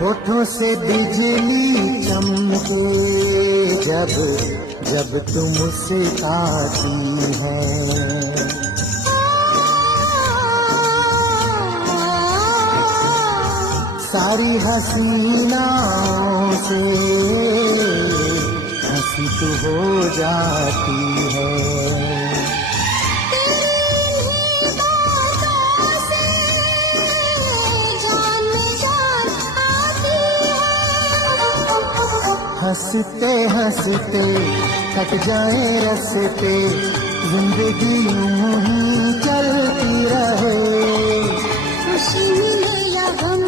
होठों से बिजली चमके जब जब तुम मुस्कुराती है। सारी हसीनाओं से हंसी तू हो जाती है। हंसते हंसते कट जाए रास्ते, जिंदगी यूं ही चलती रहे। खुशी मिले या गम